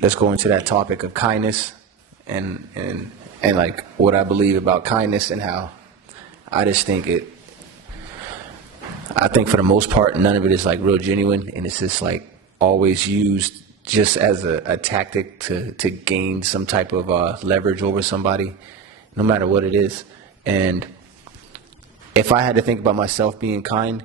let's go into that topic of kindness and like what I believe about kindness and how I just think it. I think for the most part, none of it is like real genuine, and it's just like always used just as a tactic to gain some type of leverage over somebody, no matter what it is. And if I had to think about myself being kind,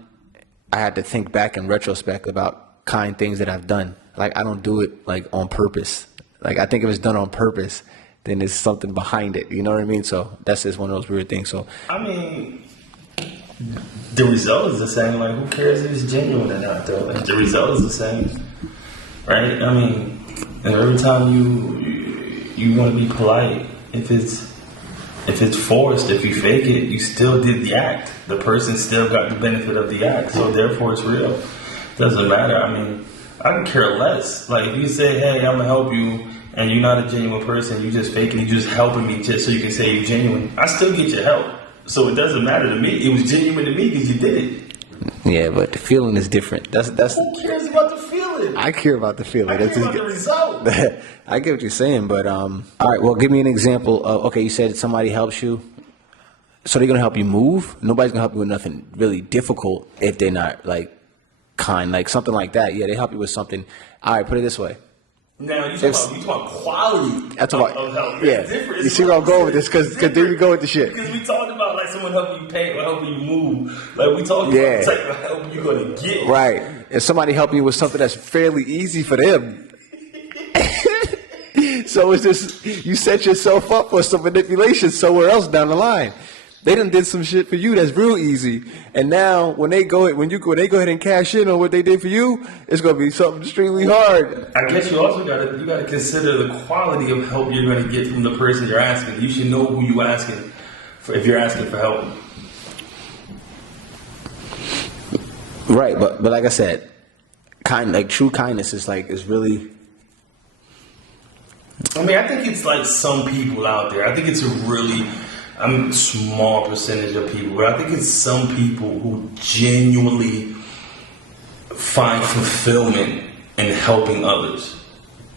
I had to think back in retrospect about kind things that I've done. Like I don't do it like on purpose. Like I think if it's done on purpose, then there's something behind it. You know what I mean? So that's just one of those weird things. So I mean, the result is the same. Like, who cares if it's genuine or not, though? Like, the result is the same, right? I mean, and every time you want to be polite, if it's forced, if you fake it, you still did the act. The person still got the benefit of the act, so therefore it's real. Doesn't matter. I mean, I can care less. Like, if you say, "Hey, I'm gonna help you," and you're not a genuine person, you just fake it, you're just helping me just so you can say you're genuine, I still get your help. So it doesn't matter to me. It was genuine to me because you did it. yeah, but the feeling is different. That's Who cares about the feeling? I care about the feeling. I care about the result. I get what you're saying, but all right. Well, give me an example of. Okay, you said somebody helps you, so they're gonna help you move. Nobody's gonna help you with nothing really difficult if they're not like kind, like something like that. Yeah, they help you with something. All right, put it this way. Now you talk about quality That's of about help. yeah. It's different. You see where I'm going with this? Because there you go with the shit. Because we talked about like someone helping you paint or helping you move. Like we talked about the type of help you're gonna get. Right. If somebody helping you with something that's fairly easy for them. So it's just you set yourself up for some manipulation somewhere else down the line. They done did some shit for you that's real easy, and now when they go ahead and cash in on what they did for you, it's gonna be something extremely hard. I guess you also gotta consider the quality of help you're gonna get from the person you're asking. You should know who you asking for if you're asking for help. Right, but like I said, true kindness is really. I mean, I think it's like some people out there. I think it's a really small percentage of people, but I think it's some people who genuinely find fulfillment in helping others.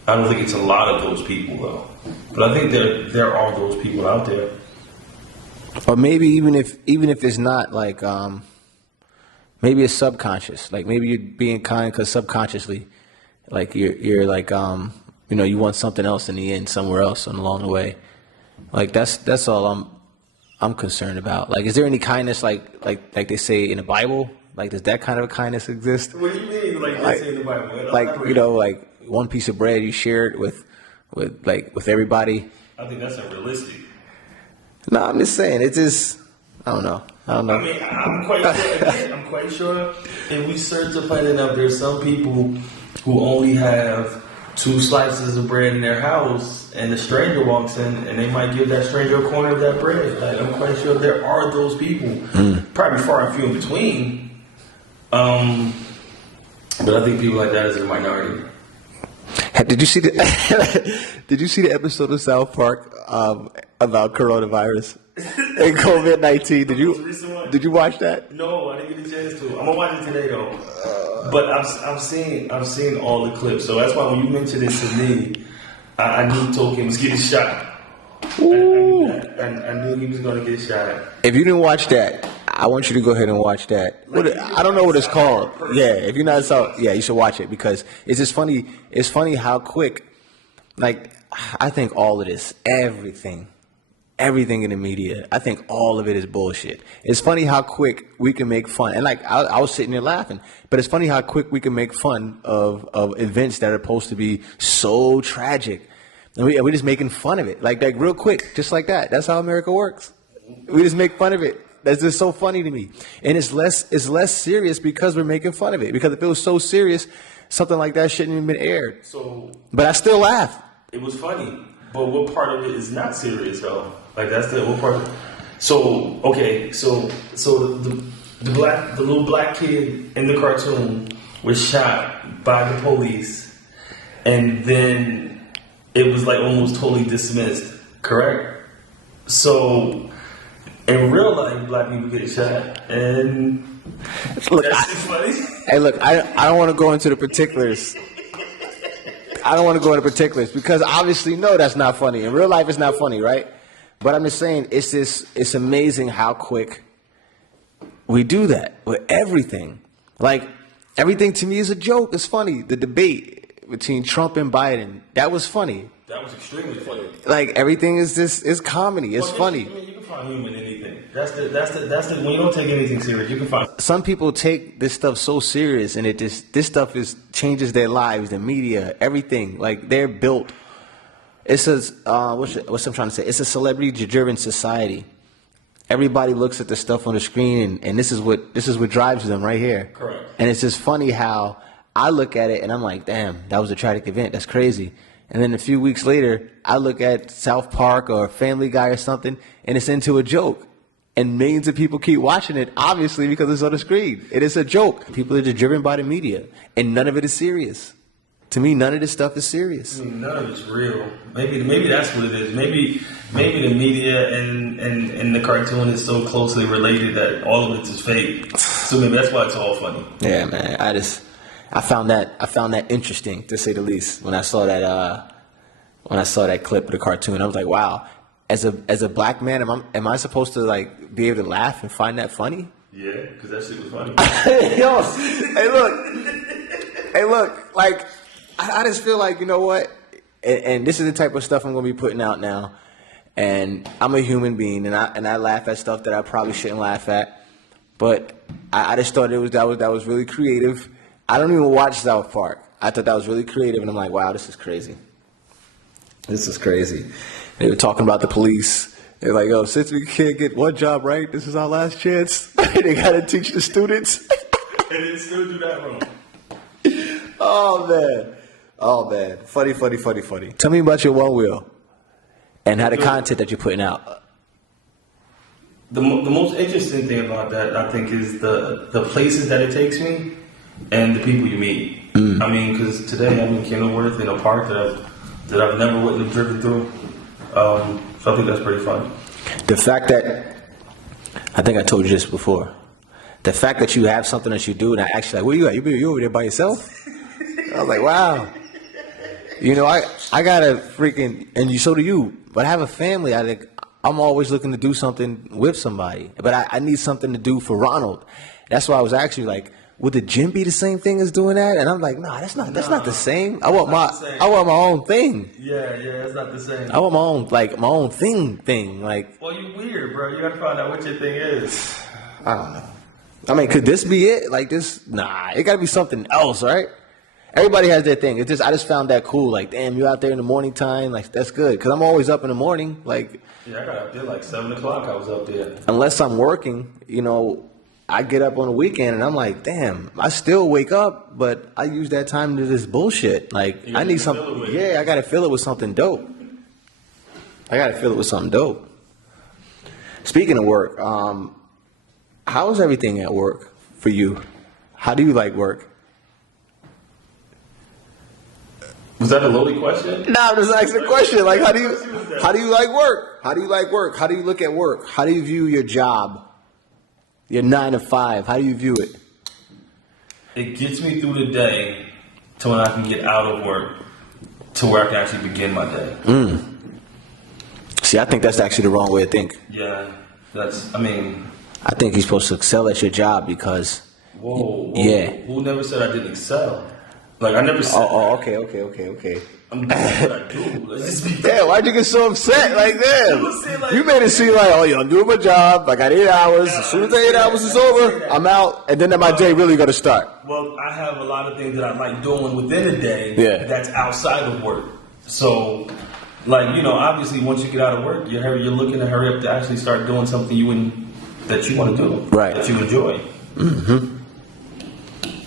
I don't think it's a lot of those people though, but I think there are those people out there. Or maybe even if it's not like maybe it's subconscious. Like maybe you're being kind because subconsciously, like you're like you want something else in the end somewhere else and along the way. Like that's all I'm concerned about. Like, is there any kindness like they say in the Bible? Like, does that kind of a kindness exist? What do you mean? Like they say in the Bible? Like like one piece of bread you share it with everybody. I think that's unrealistic. No, I'm just saying it's just I don't know. I mean, I'm quite sure. If we search the planet up, there's some people who only have 2 slices of bread in their house, and a stranger walks in, and they might give that stranger a corner of that bread. Like, I'm quite sure there are those people, probably far and few in between. But I think people like that is a minority. Did you see the episode of South Park about coronavirus and COVID-19? Did you watch that? No, I didn't get a chance to. I'm gonna watch it today though. But I've seen all the clips, so that's why when you mentioned it to me, I knew Tolkien was getting shot. I knew he was going to get shot. If you didn't watch that, I want you to go ahead and watch that. I don't know what it's called. Yeah, if you're not you should watch it because it's just funny. It's funny how quick. Like I think all of this, everything in the media, I think all of it is bullshit. It's funny how quick we can make fun. And like I was sitting there laughing, but it's funny how quick we can make fun of events that are supposed to be so tragic. And we're just making fun of it. Like real quick, just like that. That's how America works. We just make fun of it. That's just so funny to me. And it's less serious because we're making fun of it. Because if it was so serious, something like that shouldn't have been aired. But I still laugh. It was funny. But what part of it is not serious though? Like that's the what part. So the little black kid in the cartoon was shot by the police, and then it was like almost totally dismissed. Correct. So in real life, black people get shot, and look, that's just funny. Hey, look, I don't want to go into the particulars. I don't want to go into particulars because obviously, no, that's not funny. In real life, it's not funny, right? But I'm just saying, it's amazing how quick we do that with everything. Like, everything to me is a joke. It's funny. The debate between Trump and Biden, that was funny. That was extremely funny. Like, everything is comedy. It's funny. I mean, you can find humor in anything. That's the when you don't take anything serious, you can find. Some people take this stuff so serious, and this stuff changes their lives, the media, everything. Like, they're built. It's what's I'm trying to say? It's a celebrity-driven society. Everybody looks at the stuff on the screen, and this is what drives them right here. Correct. And it's just funny how I look at it and I'm like, damn, that was a tragic event. That's crazy. And then a few weeks later, I look at South Park or Family Guy or something, and it's into a joke. And millions of people keep watching it, obviously, because it's on the screen. It is a joke. People are just driven by the media, and none of it is serious. To me, none of this stuff is serious. I mean, none of it's real. Maybe that's what it is. Maybe the media and the cartoon is so closely related that all of it is fake. So maybe that's why it's all funny. Yeah, man. I found that interesting, to say the least, when I saw that clip of the cartoon. I was like, wow. As a black man, am I supposed to like be able to laugh and find that funny? Yeah, because that shit was funny. Yo, hey look, like I just feel like, you know what, and this is the type of stuff I'm gonna be putting out now. And I'm a human being, and I laugh at stuff that I probably shouldn't laugh at. But I just thought that was really creative. I don't even watch South Park. I thought that was really creative, and I'm like, wow, this is crazy. This is crazy. They were talking about the police. They're like, oh, since we can't get one job right, this is our last chance. They got to teach the students. And they still do that wrong. Oh, man. Funny. Tell me about your one wheel and how the content that you're putting out. The most interesting thing about that, I think, is the places that it takes me and the people you meet. I mean, because today I'm in Kenilworth in a park that I've never wouldn't have driven through. So I think that's pretty fun. The fact that, I think I told you this before, the fact that you have something that you do, and I actually like, where you at? You over there by yourself? I was like, wow. You know, I got a freaking, and so do you, but I have a family. I'm always looking to do something with somebody, but I need something to do for Ronald. That's why I was actually like, would the gym be the same thing as doing that? And I'm like, nah, that's not the same. I want my own thing. Yeah, it's not the same. I want my own thing. Like, well, you weird, bro. You gotta find out what your thing is. I don't know. I mean, could this be it? Like this? Nah, it gotta be something else, right? Everybody has their thing. I just found that cool. Like, damn, you out there in the morning time? Like, that's good. Cause I'm always up in the morning. Like, yeah, I got up there like 7 o'clock. I was up there. Unless I'm working, you know, I get up on the weekend and I'm like, damn, I still wake up, but I use that time to this bullshit. Like, I need something. Yeah, I gotta fill it with something dope. Speaking of work, how is everything at work for you? How do you like work? Was that a loaded question? No, I'm just asking a question. Like, how do you like work? How do you like work? How do you look at work? How do you view your job? Your 9 to 5. How do you view it? It gets me through the day to when I can get out of work to where I can actually begin my day. See, I think that's actually the wrong way to think. Yeah, I think you're supposed to excel at your job because. Whoa. Yeah. Who never said I didn't excel? Like, I never said. Okay. I'm doing what I do. Let's just be. Damn, why'd you get so upset? Like, damn. You made it seem like, oh, yo, I'm doing my job. I got 8 hours. As soon as the 8 hours is over, I'm out. And then my day really going to start. Well, I have a lot of things that I like doing within a day that's outside of work. So, like, you know, obviously, once you get out of work, you're looking to hurry up to actually start doing something that you want to do. Right. That you enjoy. Mm-hmm.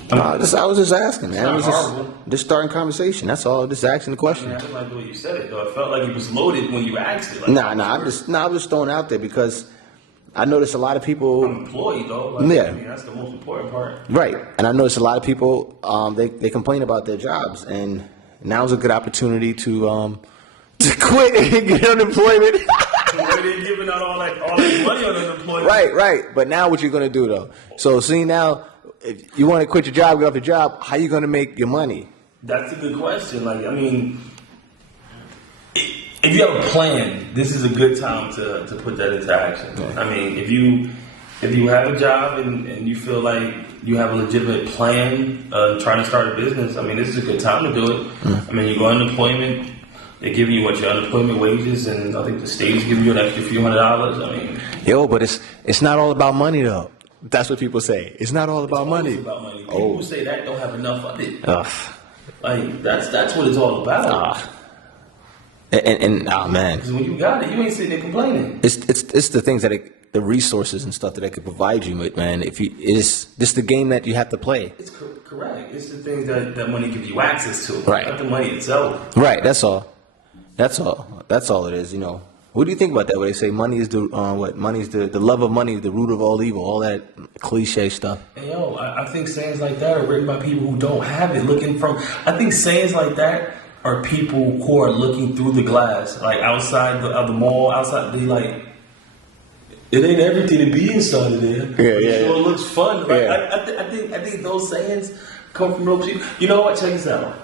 I was just asking, man. I was just starting conversation. That's all. Just asking the question. I didn't like the way you said it, though. I felt like it was loaded when you asked it. Like, I'm just throwing it out there because I notice a lot of people. I'm employed, though. Yeah. I mean, that's the most important part. Right. And I notice a lot of people, they complain about their jobs, and now's a good opportunity to quit and get unemployment. They're giving out all that money on unemployment. Right. But now what you're going to do, though? So, see, now, if you want to quit your job, get off your job, how you going to make your money? That's a good question. Like, I mean, if you have a plan, this is a good time to put that into action. Yeah. I mean, if you have a job and you feel like you have a legitimate plan trying to start a business, I mean, this is a good time to do it. I mean, you go on unemployment, they're giving you your unemployment wages, and I think the state is giving you an extra few $100s. I mean, Yo, but it's not all about money though. That's what people say. It's not all about money. it's about money. People who say that don't have enough of it. Ugh. Like that's what it's all about. Ah. And oh man, Because when you got it, you ain't sitting there complaining. it's the things that the resources and stuff that it could provide you with, man. If you it's this the game that you have to play. It's correct. It's the things that money gives you access to, Right. not the money itself. Right. That's all. That's all. That's all it is. You know. What do you think about that? Where they say money is the money is the love of money is the root of all evil. All that cliche stuff. And yo, I think sayings like that are written by people who don't have it. I think sayings like that are people who are looking through the glass, like outside of the mall, outside. They like, it ain't everything to be inside of there. But it sure looks fun. Right? Yeah. I think those sayings come from those people. You know what? Check this out.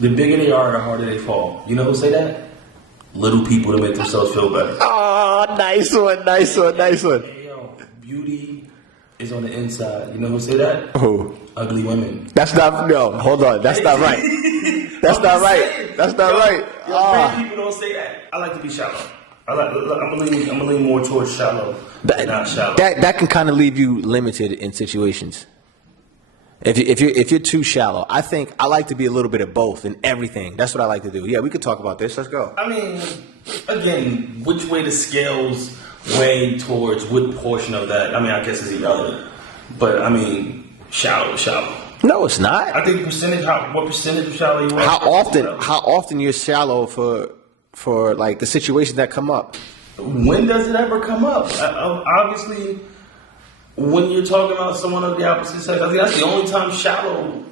The bigger they are, the harder they fall. You know who say that? Little people to make themselves feel better. Oh, nice one, nice one, nice one. Hey, yo, beauty is on the inside. You know who say that? Who? Ugly women. That's not. No, hold on. That's not right. That's not right. That's not right. Yo, people don't say that. I like to be shallow. I'm gonna lean more towards shallow, not shallow. That can kind of leave you limited in situations. If you're too shallow, I think I like to be a little bit of both in everything. That's what I like to do. Yeah, we could talk about this. Let's go. I mean, again, which way the scales weigh towards what portion of that? I mean, I guess is irrelevant. But I mean, shallow. No, it's not. I think what percentage of shallow you are? How often you're shallow for like the situations that come up? When does it ever come up? Obviously, when you're talking about someone of the opposite sex, I think that's the only time shallow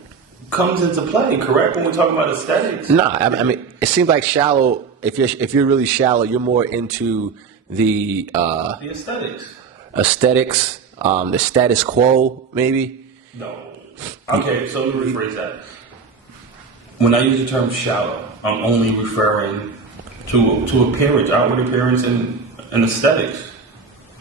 comes into play. Correct? When we're talking about aesthetics. Nah, I mean, it seems like shallow. If you're really shallow, you're more into the aesthetics. Aesthetics, the status quo, maybe. No. Okay, so let me rephrase that. When I use the term shallow, I'm only referring to appearance, outward appearance, and aesthetics.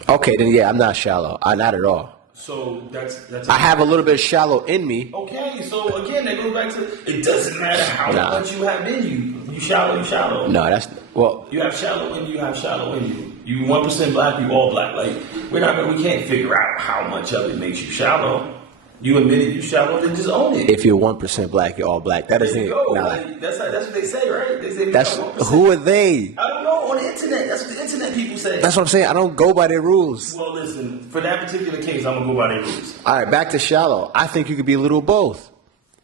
Okay, then yeah, I'm not shallow. Not at all. So that's. I have a little bit of shallow in me. Okay, so again, that goes back to it doesn't matter how much you have in you. You shallow. No, that's well. You have shallow in you. You have shallow in you. You 1% black. You all black. Like we can't figure out how much of it makes you shallow. You admitted you shallow, then just own it. If you're 1% black, you're all black. That doesn't. Nah. Like, that's what they say, right? They say That's 1%. who are they? I don't know. On the internet, that's what the internet people say. That's what I'm saying. I don't go by their rules. Well, listen. For that particular case, I'm gonna go by their rules. All right, back to shallow. I think you could be a little of both.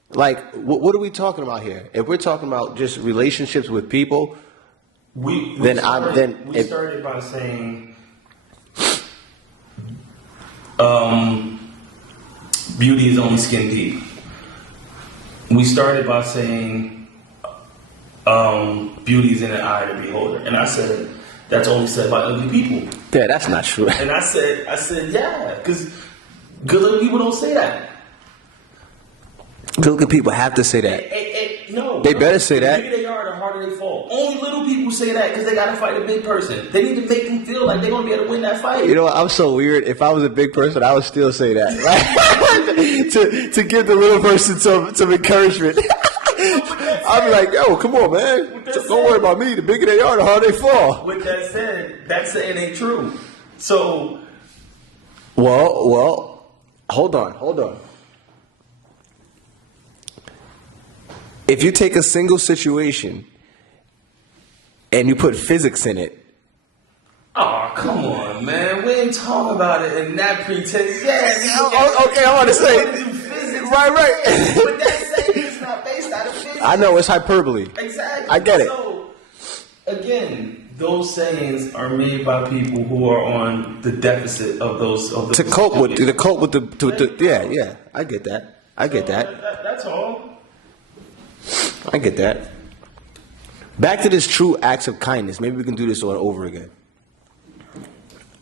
Like, what are we talking about here? If we're talking about just relationships with people, We started by saying, beauty is only skin deep. We started by saying, beauty is in the eye of the beholder, and I said that's only said by ugly people. yeah, that's not true. And I said, yeah, because good-looking people don't say that. Good-looking people have to say that. No, They better say that. The bigger they are, the harder they fall. Only little people say that because they got to fight a big person. They need to make them feel like they're going to be able to win that fight. You know, I'm so weird. If I was a big person, I would still say that, right? to give the little person some encouragement. I'd be like, yo, come on, man. Don't worry about me. The bigger they are, the harder they fall. With that said, that saying ain't true. So, Well, hold on. If you take a single situation and you put physics in it, oh, come on, man. We ain't talking about it in that pretense. okay, I want to say, right. But that saying is not based out of physics. I know it's hyperbole. Exactly. I get it. So, again, those sayings are made by people who are on the deficit of those. To cope with the yeah. I get that. That's all. I get that. Back to this true acts of kindness. Maybe we can do this all over again.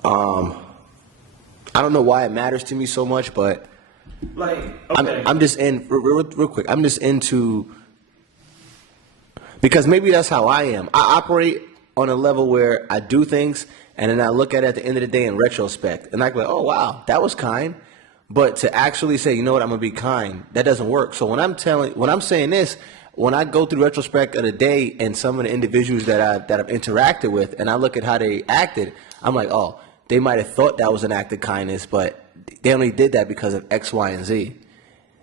I don't know why it matters to me so much, but like, okay. I'm just in real quick. I'm just into Because maybe that's how I am. I operate on a level where I do things and then I look at it at the end of the day in retrospect. And I go, oh, wow, that was kind. But to actually say, you know what, I'm going to be kind, that doesn't work. So when I'm saying this, when I go through retrospect of the day and some of the individuals that I've interacted with and I look at how they acted, I'm like, oh, they might have thought that was an act of kindness, but they only did that because of X, Y, and Z.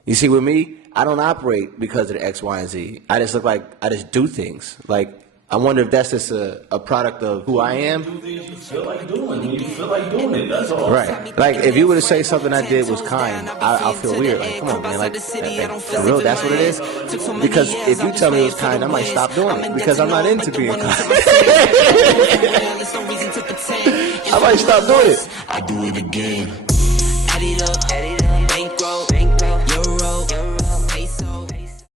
You see, with me, I don't operate because of the X, Y, and Z. I just look like I just do things. Like, I wonder if that's just a product of who I am. Do things you feel like doing when you feel like doing it. That's all. Right. Like, if you were to say something I did was kind, I'll feel weird. Like, come on, man. Like, for real, that's what it is? Because if you tell me it was kind, I might stop doing it because I'm not into being kind. I might stop doing it. I do it again. Add it up.